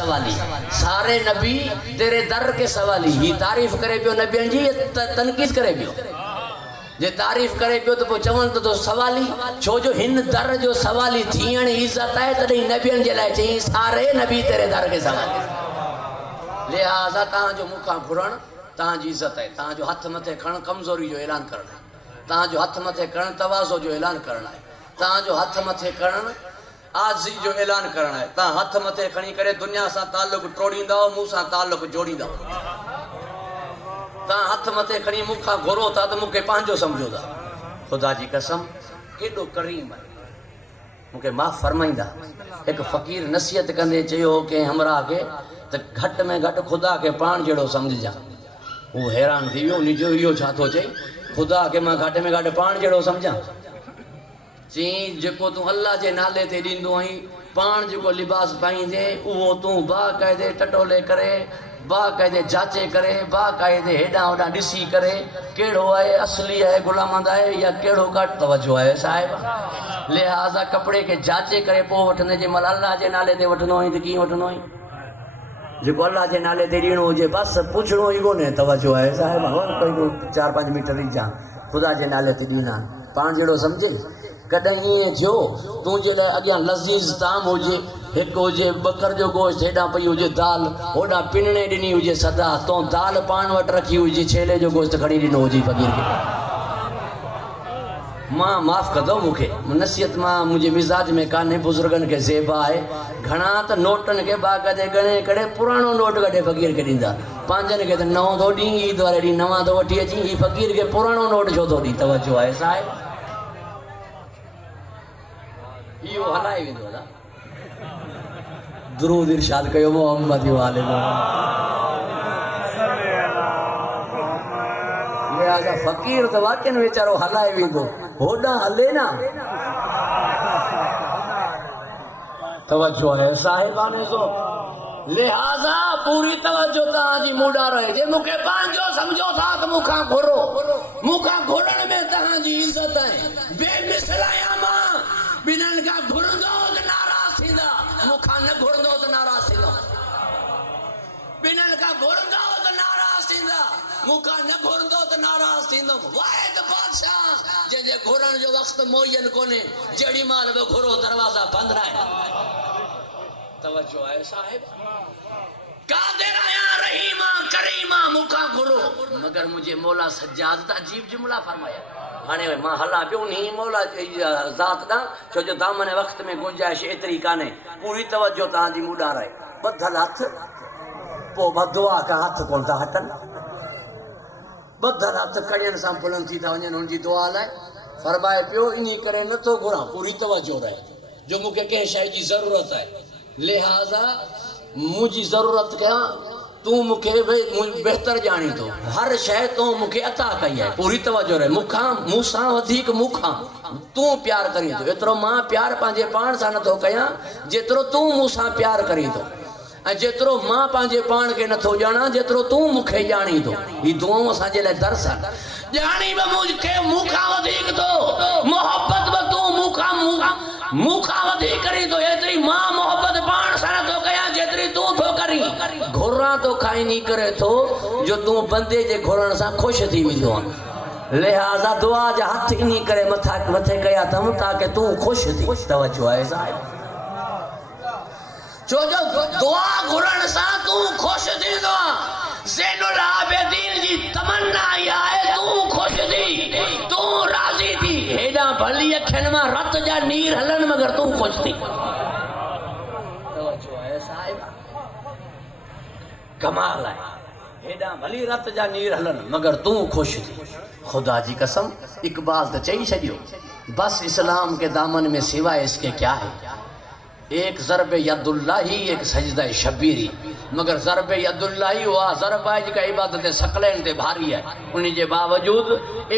सवाली सारे नबी तेरे दर के सवाली ही तारीफ करे पियो नबियन जी तनकीद करे पियो जे तारीफ करे पियो तो चवन तो सवाली छो जो हिन दर जो सवाली थियण इज्जत है तॾहिं नबियन जे लाइ चई सारे नबी तेरे दर के सवाली लिहाजा तहां जो मुखां घुरण तहां जी इज्जत है तहां जो हथ मथे खण कमजोरी जो ऐलान करण है तहां जो हथ मथे खण तवाज़ो जो ऐलान करण है तहां जो हथ मथे खण आजी जो ऐलान करना है ता हथ मथे खणी करे दुनिया सा ताल्लुक तोड़ींदा मूं सा ताल्लुक जोड़ींदा ता हथ मथे खणी मुखा घुरो था तो मुके पांजो समझो था खुदा जी कसम केडो करीम है मुके माफ फरमाइंदा एक फकीर नसीहत कंदे चयो के हमरा के त घट में घट खुदा के पान जेड़ो समझ जा वो हैरान थी वियो निजो इहो छा थो चई खुदा के मां घट में घट पान जेड़ो समझा ची जेको तू अल्लाह के नाले ते दींदो आई पान जो लिबास पाईंदे वो तू बाकायदे टटोले करे बाकायदे जांचे करे बाकायदे हेडा होडा दिसी करे केड़ो है असली है गुलामंद है या केड़ो घट तवज्जो है साहिब लिहाजा कपड़े के जांचे करे पो वठने जे मल अल्लाह के नाले ते वठनो है त की वठनो है जो अल्लाह के नाले ते ॾियणो हुजे बस पुछणो ही कोन्हे तवज्जो है साहिब कोई 4-5 मीटर ई जा खुदा के नाले ते ॾीना पान जेड़ो समझे कॾहिं ईअं थियो तुंहिंजे लाइ अॻियां लज़ीज़ ताम हुजे हिकु हुजे बकर जो गोश्त हेॾां पई हुजे दाल होॾां पिनणे ॾिनी हुजे सदा तो दाल पान वटि रखी हुजे छेले जो गोश्त खणी ॾिनो हुजे फ़क़ीर खे मां माफ़ कंदो मूंखे नसीहत मां मुंहिंजे मिज़ाज में कान्हे बुज़ुर्गनि खे ज़ेबा आहे घणा त नोटनि खे बाक़ाइदे ॻणे करे पुराणो नोट कढे फ़क़ीर खे ॾींदा पंहिंजनि खे त नओं थो ॾीं ईद वारे ॾींहुं नवां थो वठी अची हीउ फ़क़ीर खे पुराणो नोट छो थो ॾीं तवज्जो आहे साहिब इहो हलाए वेंदो दादा दुरूद इरशाद कयो मोहम्मद वाले लिहाजा फ़कीर त वाक़ई वेचारो हलाए वेंदो होॾां हले ना तवज्जो है साहिबाने सो लिहाजा पूरी तवज्जो तहांजी मूंॾा रहे जे मूंखे पंहिंजो समझो था त मूंखां घुरो मूंखां घुरण में तहांजी इज्जत है बेमिसल आहियां मां बिनन का घुरंदो त नाराज़ थींदा मूंखां न घुरंदो त नाराज़ थींदो बिनन का घुरंदो त नाराज़ थींदा मूंखां न घुरंदो त नाराज़ थींदो वाहिद बादशाह जंहिंजे घुरण जो वक़्तु मुयन कोन्हे जेड़ी माल बि घुरो दरवाज़ा बंदि न आहिनि तवज्जो आहे साहिब कादिर आहियां रहीमा करीमा मूंखां घुरो मगर मुंहिंजे मौला सज्जाद त अजीब जुमला फरमाया हाणे मां हलां पियो उन मौला ज़ात ॾांहुं छो जो दामन वक़्त में गुंजाइश एतिरी कान्हे पूरी तवज्जो तहांजी मूंॾा रहे ॿधल हथ पोइ ॿ दुआ खां हथ कोन था हटनि ॿधल हथ कड़ियनि सां पुलनि थी था वञनि हुनजी दुआ लाइ फरमाए पियो इन करे नथो घुरां पूरी तवज्जो रहे जो मूंखे कंहिं शइ जी ज़रूरत आहे लिहाजा मुंहिंजी ज़रूरत कयां तू मूंखे बेहतर ॼाणी थो हर शइ तो मूंखे अता कई आहे पूरी तवज्जो रहे मूंसां वधीक मूंखां तूं प्यार करीं थो एतिरो मां प्यार पंहिंजे पाण सां नथो कयां जेतिरो तूं मूंसां प्यार करीं थो ऐं जेतिरो मां पंहिंजे पाण खे नथो ॼाणां जेतिरो तूं मूंखे ॼाणी थो ही दुआऊं असांजे लाइ दर्स आहे ॼाणी बि मूंखे मूंखां वधीक थो मोहबत बि तूं मूंखां वधीक करीं थो एतिरी मां मोहबत पाण सां नथो कयां जेतिरी तूं थो करीं घुरां तो खाईनी करे थो जो तू बंदे जे घुरण सां ख़ुशि थी वेंदो आहे लिहाजा दुआ जा हथ इन करे मथे कया अथमि ताकि तूं ख़ुशि थी तवज्जो आहे साहिब छो जो दुआ घुरण सां तूं ख़ुशि थींदो ज़ैनुल आबिदीन जी तमन्ना इहा आहे तूं ख़ुशि थी तूं राज़ी थी हेॾा भली अखियुनि मां रत जा नीर हलनि मगर तूं ख़ुशि थी तवज्जो आहे साहिब कमाल है हेडा भली रत जा नीर हलन मगर तू खुश थी खुदा जी कसम इकबाल तो चई छड़ियो बस इस्लाम के दामन में सिवाय इसके क्या है एक ज़रब यदुल्लाही एक सजदा शबीरी मगर ज़रब यदुल्लाही वह ज़रब है जिका इबादत सकलैन ते भारी है उन जे बावजूद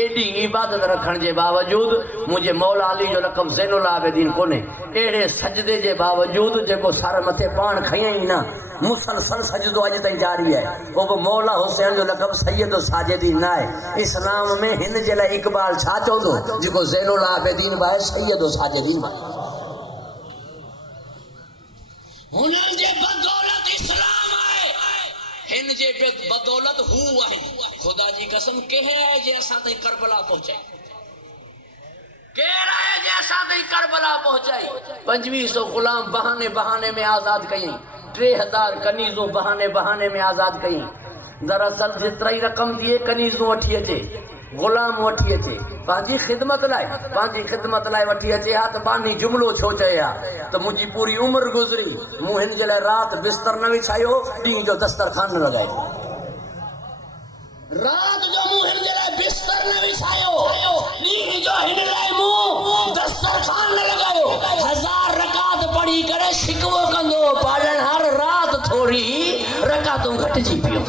एडी इबादत रखण जे बावजूद मुझे मौला अली जो लक़ब ज़ैनुल आबिदीन कोने एड़े सजदे जे बावजूद जेको सर मथे पान खयई ना मुसलसल सजदो अज ताईं जारी है वो बि मौला हुसैन जो लक़ब सैयद साजिदी न आहे इस्लाम में हिन जे लाइ इकबाल छा चवंदो जेको ज़ैनुल आबिदीन बि आहे सैयद साजिदीन बि आहे हुननि जे बदौलत इन जे बदौलत हू आहिनि। खुदा जी कसम कंहिं आहे जे असां ताईं करबला पहुचाई, केरु आहे जे असां ताईं करबला पहुचाई। 2500 गुलाम बहाने बहाने में आज़ाद कयईं, 3000 कनीज़ूं बहाने बहाने में आज़ाद कयईं। दरअसल जेतिरा ई रक़म थिए कनीज़ूं वठी अचे, गुलाम वठी अचे, पंहिंजी ख़िदमत लाइ वठी अचे हा। त बानी जुमिलो छो चए हा त मुंहिंजी पूरी उमिरि गुज़री, मूं हिन जे लाइ राति बिस्तर न विछायो, ॾींहं जो दस्तरखान न लॻायो। रात जो मूं हिन जे लाइ बिस्तर न विछायो, ॾींहं जो हिन लाइ मूं दस्तरखान न लॻायो। 1000 रकात पढ़ी करे शिकवो कंदो, पालणहार रात थोरी रकातूं घटिजी पियो।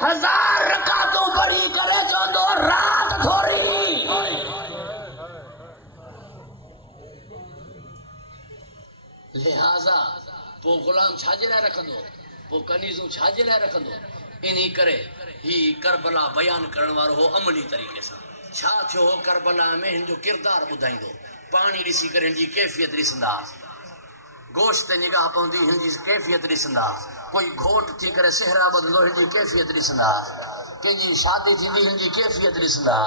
1000 रकातूं पढ़ी करे चवंदो रात थोरी। लिहाज़ा पोइ गुलाम छाजे लाइ रखंदो, पोइ कनीज़ूं छाजे लाइ रखंदो। इन्ही करे ही करबला बयान करण वारो हो अमली तरीक़े सां। छा थियो हो करबला में, हिन जो किरदार ॿुधाईंदो। पाणी ॾिसी करे हिन जी कैफ़ियत ॾिसंदा, गोश्त ते निगाह पवंदी, हिन जी कैफ़ियत ॾिसंदा। कोई घोट थी करे सेहरा ॿधंदो, हिन जी कैफ़ियत ॾिसंदा। कंहिंजी शादी थींदी, हिन जी कैफ़ियत ॾिसंदा।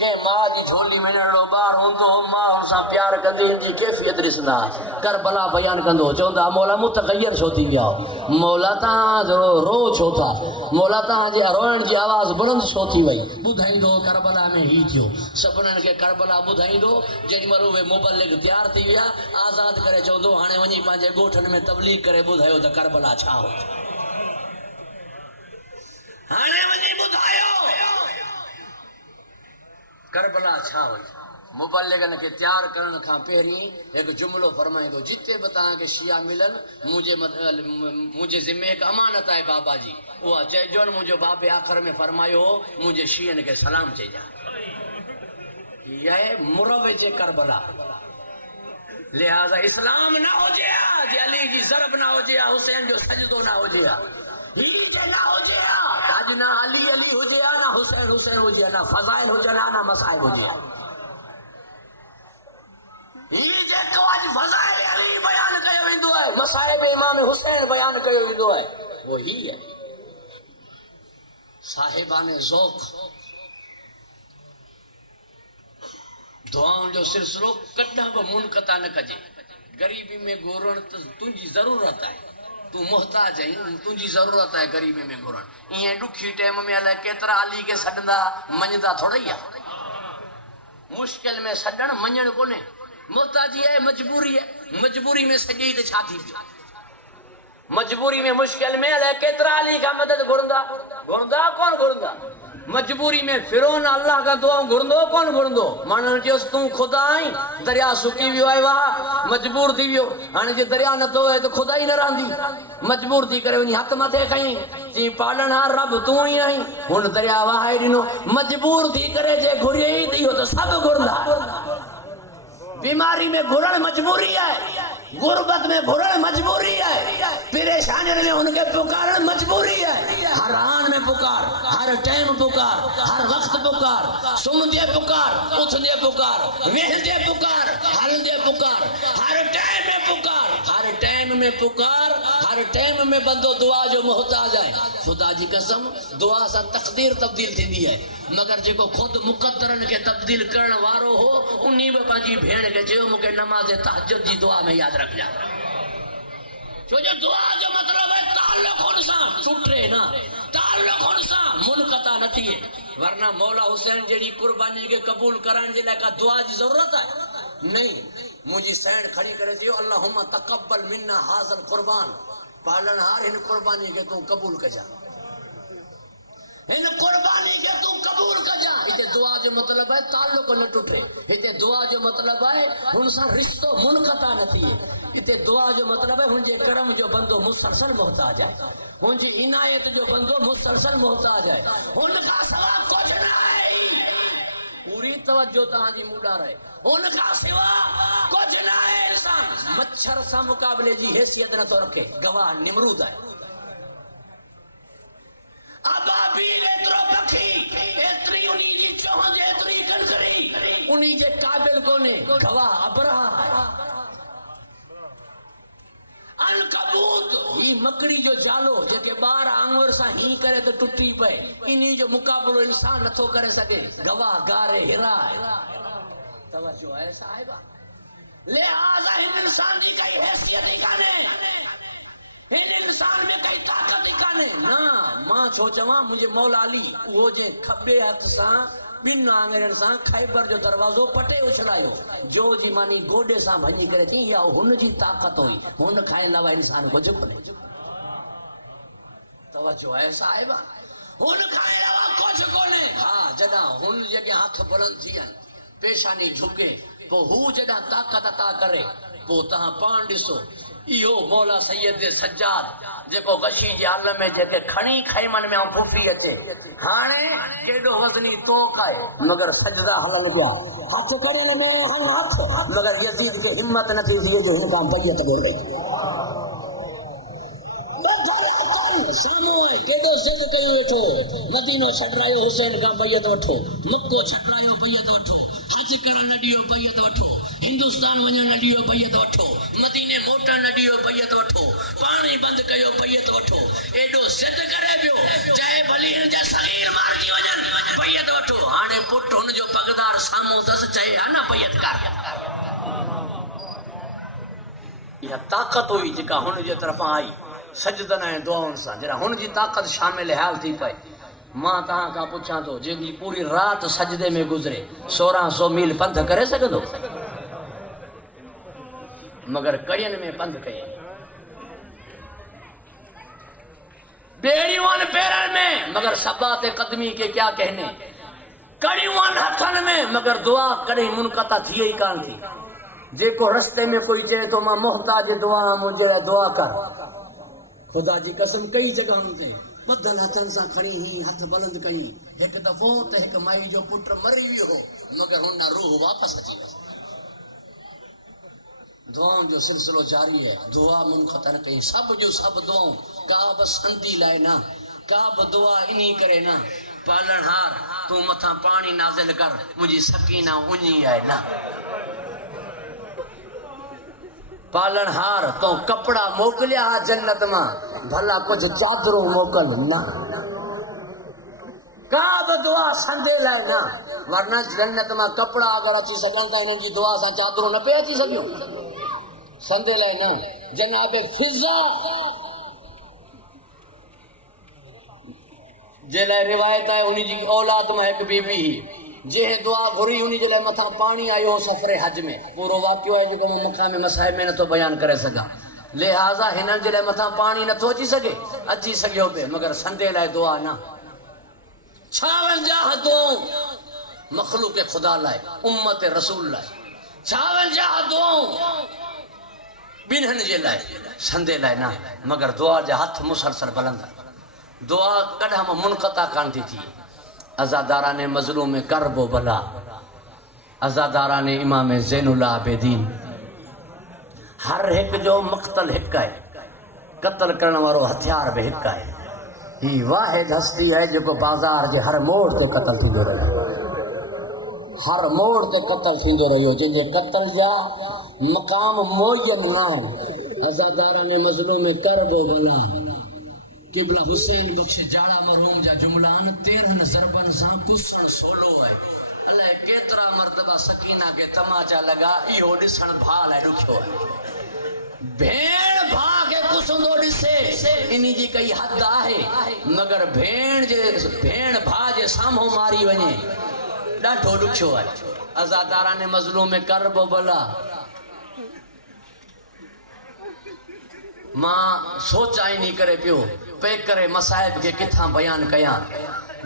कंहिं माउ जी झोली में नंढड़ो ॿारु हूंदो, माउ हुन सां प्यार कंदी, हिन जी कैफ़ियत ॾिसंदा। करबला बयान कंदो, चवंदा मौला मुतग़य्यर छो थी विया, मौला तव्हां रो छो था, मौला तव्हांजे रोइण जी आवाज़ बुलंद छो थी वई। ॿुधाईंदो करबला में ही थियो। सभिनीनि खे करबला ॿुधाईंदो। जेॾीमहिल उहे मुबल्लिग़ तयारु थी विया, आज़ादु करे चवंदो हाणे वञी पंहिंजे ॻोठनि में तबलीग करे ॿुधायो त करबला छा हो। हाणे वञी ॿुधायो करबला छा हुई। मुबल्लिगन खे तयारु करण खां पहिरीं हिकु जुमिलो फरमाईंदो, जिते बि तव्हांखे शिया मिलनि, मुंहिंजे ज़िम्मे हिकु अमानत आहे बाबा जी, उहा चइजो न। मुंहिंजो बाबे आख़िर में फरमायो हो, मुंहिंजे शीअनि खे सलाम चइजा। हीअ आहे मुरवज करबला। लिहाज़ा इस्लाम न हुजे हा जे अली जी ज़रब न हुजे हा, हुसैन जो सजदो न हुजे हा, ही जे न हुजे हा अॼु न अली अली हुजे हा, न हुसैन हुसैन हुजे हा, न फज़ाइल हुजे हा, न मसाइल हुजे हा। ही जेको अॼु फज़ाइल अली बयान कयो वेंदो आहे, मसाइब इमाम हुसैन बयान कयो वेंदो आहे, वो ही है साहिबाने ज़ौक़। दुआउनि जो सिलसिलो कॾहिं बि मुनक़ता न कजे। ग़रीबी में घुरण त तुंहिंजी ज़रूरत आहे, तूं मुहताज आहीं, तुंहिंजी ज़रूरत आहे ग़रीबी में घुरण। ईअं ॾुखी टाइम में अलाए केतिरा अली खे सॾंदा, मञंदा थोड़ा ई आहे। मुश्किल में सॾणु मञणु कोन्हे, मुहताजी आहे, मजबूरी आहे। मजबूरी में सॼी त छा थी पियो, मजबूरी में मुश्किल में अलाए केतिरा अली खां मदद घुरंदा कोन घुरंदा। मजबूरी में फिरौन अल्लाह का दुआऊं घुरंदो कोन घुरंदो। माण्हुनि चयोसि तूं ख़ुदा आहीं, दरिया सुकी वियो आहे, वाह मजबूर थी वियो। हाणे जे दरिया नथो आहे त ख़ुदा ई न रहंदी। मजबूर थी करे वञी हथ मथे खईं, चई पालणहार रब तूं ई आहीं। हुन दरिया वहाए ॾिनो। मजबूर थी करे जे घुरियई त इहो त सभु घुरंदा। बीमारी में घुरण मजबूरी है, गुरबत में घुरण मजबूरी है, परेशानी में उनके पुकारण मजबूरी है। हर आन में पुकार, हर टाइम पुकार, हर वक्त पुकार, सुमदे पुकार, उठदे पुकार, वेहदे पुकार, हलदे पुकार, हर टाइम में पुकार, हर टाइम में पुकार, हर टाइम में बंदो दुआ जो मोहताज है। खुदा जी कसम दुआ से तकदीर तब्दील थींदी है, मगर जेको खुद मुक़द्दरन के तब्दील करण वारो हो उन्हीं में पंहिंजी भेण के चयो मूंखे नमाज़ तहज्जुद जी दुआ में याद रखजा। छो जो दुआ जो मतलब है ताल्लुक़ हुन सां टुटे ना, ताल्लुक़ हुन सां मुनक़ता न थिए। वरना मौला हुसैन जहिड़ी कुर्बानी के कबूल करण जे लाइ का दुआ जी ज़रूरत है नहीं। मुंहिंजी सैण खणी करे चयो अल्लाहुम्मा तक़ब्बल मिन्ना हाज़ल कुर्बान, पालणहार हिन कुर्बानी के तूं कबूल कजा, इन कुर्बानी के तू कबूल कजा। इते दुआ जो मतलब है ताल्लुक़ न टुटे, इते दुआ जो मतलब है हुन सां रिश्तो मुनक़ता न थिए। इते दुआ जो मतलब है हुन जे करम जो बंदो मुसलसल मोहताज है, हुन जी इनायत जो बंदो मुसलसल मोहताज है, हुन का सवा कुछ न है। पूरी तवज्जो तहांजी मुड़ा रहे, हुन का सिवा कुछ न है। इंसान मच्छर सां मुकाबले जी हैसियत न तो रखे, गवाह निमरूद है। अबाबील एतरो पखी, एतरी उन्हीं जी चोहंज, एतरी कनकरी उन्हीं जे काबिल कोने, गवाह अबरहा है। अनकबूत ही मकड़ी जो जालो जेके बार आंगुर सा ही करे तो टुटी पे इन्हीं जो मुकाबलो इंसान नथो करे सके गवाह गारे हिरा तवज्जो है साहिबा लिहाजा इन इंसान जी कई हैसियत ही काने इन इंसान में कई ताकत ही काने ना मां छो चवा मुझे मौला अली वो जे खबे हथ सा बिन आंगरन सा खैबर जो दरवाजो पटे उछलायो जो जी मानी गोडे सा भजी करे थी या हुन जी ताकत हुई हुन खाए लावा इंसान कुछ कोने तवज्जो है साहिबा हुन खाए लावा कुछ कोने हां जदा हुन जगे हाथ बुलंद थियन पेशानी झुके पो हु जदा ताकत अता करे पो ता पान दिसो इहो मौला सैयद सज्जाद जेको गशी जे आलम में जेके खणी खैमन में फूफी अचे हाने केडो वजनी तोक है मगर सजदा हलन बिया हाथ कड़न में हन हाथ मगर यजीद के हिम्मत नथी थी जो इनका बैयत गोर रही सामो है केडो जिद कयो वेठो मदीनो छडरायो हुसैन का बैयत वठो मक्को छडरायो बैयत वठो हज करण न दियो बैयत वठो हिंदुस्तान वञण न दियो बैयत वठो मदीने मोटण न दियो बैयत वठो पानी बंद कयो बैयत वठो एडो जिद करे पियो चाहे भली हिन जा सगीर मारजी वञन बैयत वठो हाने पुट हुन जो पगदार सामो दस चए हा न बैयत कर या ताकत हुई जेका हुन जे तरफा आई सजदन ऐं दुआउनि सां जरा हुन जी ताकत शामिल हाल थी पए मां तहां खां पुछां तो जेकी पूरी रात सजदे में गुजरे 1600 मील पंध करे सघंदो मगर कड़ियन में पंध कये बेड़ियों पैरन में मगर सबात कदमी के क्या कहने कड़ियों हथन में मगर दुआ कड़ी मुनक़ता थी ही कान थी जेको रस्ते में कोई चए तो मां मोहताज दुआ मुझे दुआ कर खुदा जी कसम कई जगहों ते बदल हथन सा खड़ी ही हथ बुलंद कई एक दफो तो एक माई जो पुत्र मरी हुई हो मगर हुन रूह वापस अची वई दुआओं जो सिलसिलो जारी है दुआ मुनक़ता कई सब जो सब दुआऊं का बि संदी लाए ना का बि दुआ इन्हीं करे ना पालनहार तू मथा पानी नाज़िल कर मुझी सकीना उन्हीं है ना पालनहार तो कपड़ा मोकलिया जन्नत मां भला कुछ चादरों मोकल ना का बि दुआ संदे लाए ना वरना जन्नत मां कपड़ा अगर अची सघन था इन्हनि जी दुआ सां चादरों न पे अची सघियूं संदे लाए ना जनाबे फिजा जे लाए रिवायत है उन्हीं जी औलाद में एक बीबी जे दुआ घुरी उन्हीं जे लाए मथा पानी आयो सफरे हज में पूरो वाक्यो है जो मकाम मसाहिब में नथो बयान करे सका लिहाजा हिनन जे लाए मथा पानी नथो अची सके अची सकियो पे मगर संदे लाए दुआ ना 56 दुआऊं मखलूक खुदा लाए उम्मत रसूल लाए 56 दुआऊं बिन्हन जे लाए संदे लाए ना मगर दुआ जा हथ मुसलसल बुलंद दुआ कदम मुनक़ता कान थी अज़ादारा ने मजलूम में करबो बला अज़ादारा ने इमाम ज़ैनुल आबिदीन हर एक जो मक़तल हिक है कत्ल करने वालो हथियार भी हिक है ही वाहिद हस्ती है जो बाजार जे हर मोड़ ते कत्ल थींदो रहियो हर मोड़ ते कत्ल थींदो रहियो जिनके कत्ल जा मकाम मुयन ना है अज़ादारा ने मजलूम में करबो बला किबला हुसैन बख्श जाड़ा मरहूम जा जुमलान 13 ज़रबन सा कुसण सोलो है अल्लाह केतरा मर्तबा सकीना के तमाचा लगा इहो दिसण भाल है दुखो भेण भा के कुसंदो दिसे इनी जी कई हद आहे मगर भेण भा जे सामो मारी वने डाढो दुखो है अज़ादारा ने मजलूम में करबो बला मां सोचा ही नहीं करे पियो पे करे मसाहिब के किथा बयान कया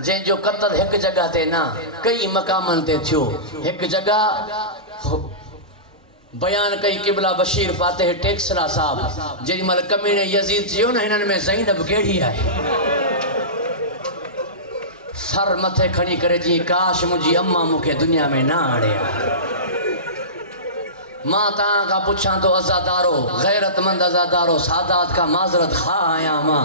जे जो कत्ल एक जगह ते ना कई मकामन ते थियो एक जगह बयान कई किबला बशीर फातिह टेक्सला साहब जेडी मल कमीने यजीद जियो ना इनन में ज़ैनब केड़ी है सर मथे खणी करे जी काश मुझी अम्मा मुखे दुनिया में ना आड़े मां तहां का पुछां तो अज़ादारो गैरतमंद अज़ादारो सादात का माजरत खा आया मां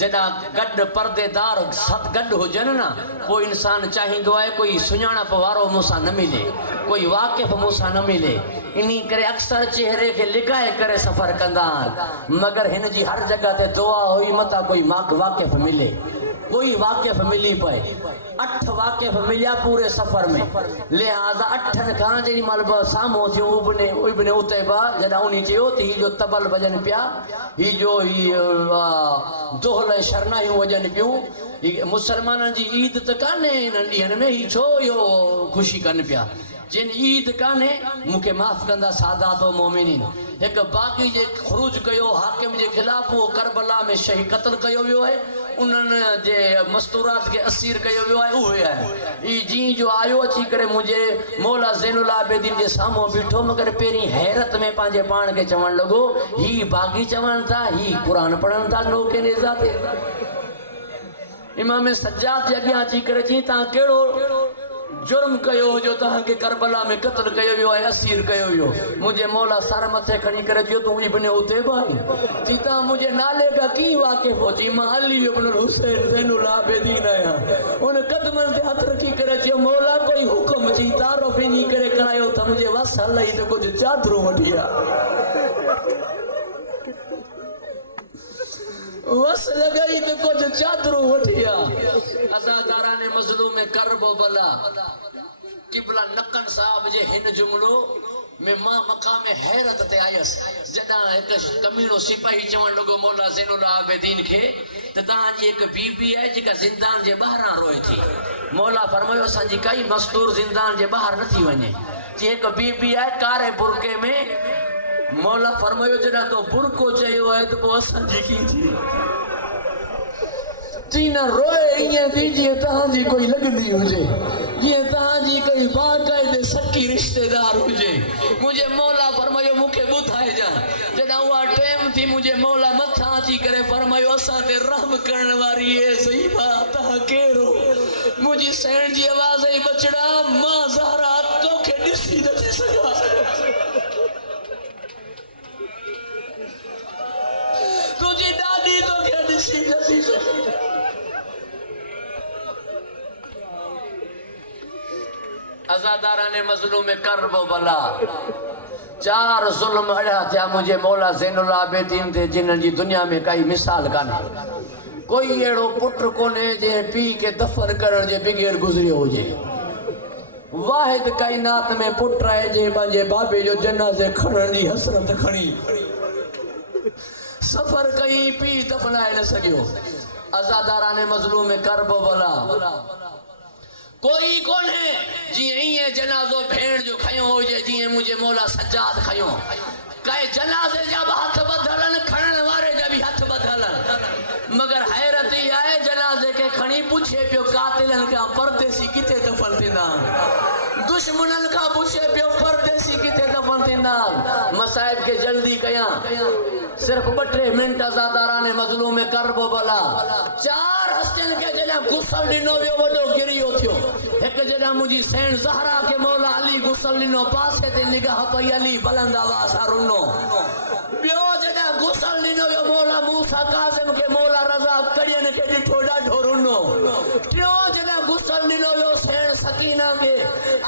जदा गड पर्देदार सत गड हुजन ना कोई इंसान चाहिंदो है कोई सुञाणप वारो मूंसा न मिले कोई वाकिफ मूंसा न मिले इन्हीं करे अक्सर चेहरे के लिकाए करे सफर कंदा मगर हिन जी हर जगह ते दुआ हुई मता कोई वाकिफ मिले कोई वाकिफ मिली पे 8 वाकिफ मिलिया पूरे सफर में लिहाजा 8 खां जी मलब सामो थियो उबने उतैबा जदा उनी चयो त ही जो तबल वजन पिया ही जो ही दोहल शरनायूं वजन पियूं मुसलमानन जी ईद त काने नंढियन में ही छो यो खुशी कन पिया जिन ईद काने मुखे माफ कंदा सादातो मोमिनीन एक बागी जे खरूज कयो हाकिम जे खिलाफ वो करबला में शहीद कत्ल कयो वियो है उन्हन जे मस्तूरात के असीर कयो वियो है उहे है ई जी जो आयो अची करे मुझे मौला ज़ैनुल आबिदीन जे सामो बीठो मगर पेरी हैरत में पांजे पान के चवण लगो ही बागी चवण था ही कुरान पढ़न था नो के नेजा थे इमाम सज्जाद जे अगियां अची करे जी ता केड़ो जुर्म कयो जो तहां के करबला में कत्ल कयो वियो है असीर कयो वियो मुझे मौला सर मथे खणी करे जो तू इब्ने उतैबा जीता मुझे नाले का की वाकिफ हो जी मां अली इब्न हुसैन ज़ैनुल आबिदीन आया उन कदमन ते हथ रखी करे जो मौला कोई हुक्म जी तारुफ नी करे करायो त मुझे वस हलई तो कुछ चादरू वठिया वस लगाई तो कुछ चादरू वठिया अज़ादारा ने मजलूम करबो बला किबला नकन साहब जे हिन जुमलो में मां मकाम हैरत ते आयस जडा एक कमीनो सिपाही चवण लगो मौला ज़ैनुल आबिदीन के त तां जी एक बीबी है जेका जिंदान जे बाहर रोए थी मौला फरमायो असां जी कई मस्तूर जिंदान जे बाहर नथी वने जी एक बीबी है कारे बुरके में मौला फरमायो जरा तो बुरको चयो है तो वो असां जी की थी तीना रोए इं थी जी तहां जी कोई लगदी हुजे जी तहां जी कोई बाकायदे सकी रिश्तेदार हुजे मुझे मौला फरमायो मुखे बुधाए जा जदा हुआ टाइम थी मुझे मौला मथा अची करे फरमायो असां ते रहम करण वारी है सही बात तहां केरो मुझी सैन जी आवाज आई बचड़ा मां ज़हरा तोखे दिसी नथी सघां तुझी दादी तो क्या दिसी नथी अज़ादारा ने मजलूम करबो बला 4 जुल्म अड़ा थिया मुझे मौला ज़ैनुल आबिदीन ते जिन जी दुनिया में कई मिसाल काने कोई एड़ो पुत्र कोने जे पी के दफन करण जे बगैर गुजरियो होजे वाहिद कायनात में पुत्र है जे पंहिंजे बाबे जो जनाज़े खणण जी हसरत खणी सफर कहीं पी दफनाए न सकियो अज़ादारा ने मजलूम करबो बला कोई कौन है जी इं जनाजो भेड़ जो खयो हो जी मुझे मौला सज्जाद खयो कई जनाजे जा हथ बधलन खणन वारे जा भी हथ बधलन मगर हैरत ही आए जनाजे के खणी पूछे पियो कातिलन का परदेसी किथे दफन थींदा दुश्मनन का पूछे पियो परदेसी किथे दफन थींदा मसाइब के जल्दी कया सिर्फ 2-3 मिनट अज़ादारा ने मजलूम करबो बला 4 हस्तियन के जना गुसल दिनो वियो वडो गिरियो थियो एक जना मुजी सैन ज़हरा के मौला अली गुसल दिनो पासे ते निगाह पई अली बुलंद आवाज रुनो बियो जना गुसल दिनो वियो मौला मूसा कासिम के मौला रज़ा कड़ियन के डिठो डाढो रुनो टियो जना गुसल दिनो वियो सैन सकीना के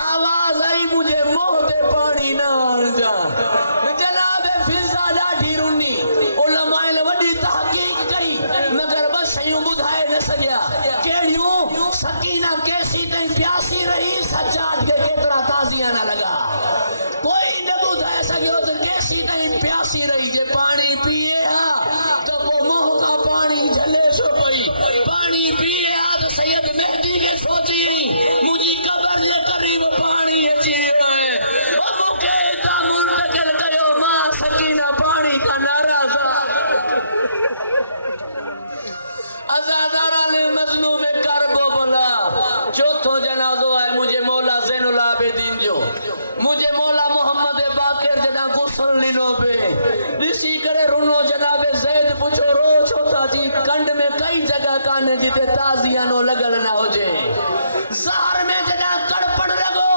आवाज आई मुझे मोह ते पानी ना जा जनाब फिजा डाढी रुनी उलमाए ने वडी तहकीक कई मगर बस यूं बुधाए न सकिया केड़ियों सकीना कैसी ते प्यासी रही सज्जाद के केतरा ताजिया ना लगा कोई न बुधाए सकियो तो कैसी ते प्यासी रही जे पानी पिए हा तो वो मोह का पानी झले सो पई पानी पिए हा तो सैयद मेहदी के सोची मुझी कब्र जे करीब पानी अची वियो है ओ मुके ता मुंतकिल कयो मां सकीना पानी का नाराज अज़ादारा ने मजलूम करबो बला चौथो जनाजो है मुझे मौला ज़ैनुल आबिदीन जो मुझे मौला मोहम्मद बाकिर जना गुसल लिनो पे ऋषि करे रुनो जनाबे ज़ैद पूछो रो छोता जी कंड में कई जगह काने जिते ताजिया नो लगल ना होजे ज़हर में जना कड़पड़ लगो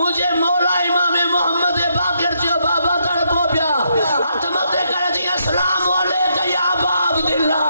मुझे मौला इमाम मोहम्मद बाकिर जो बाबा कड़पो पिया हाथ मथे करे जी अस्सलाम वालेकुम या अबा अब्दुल्ला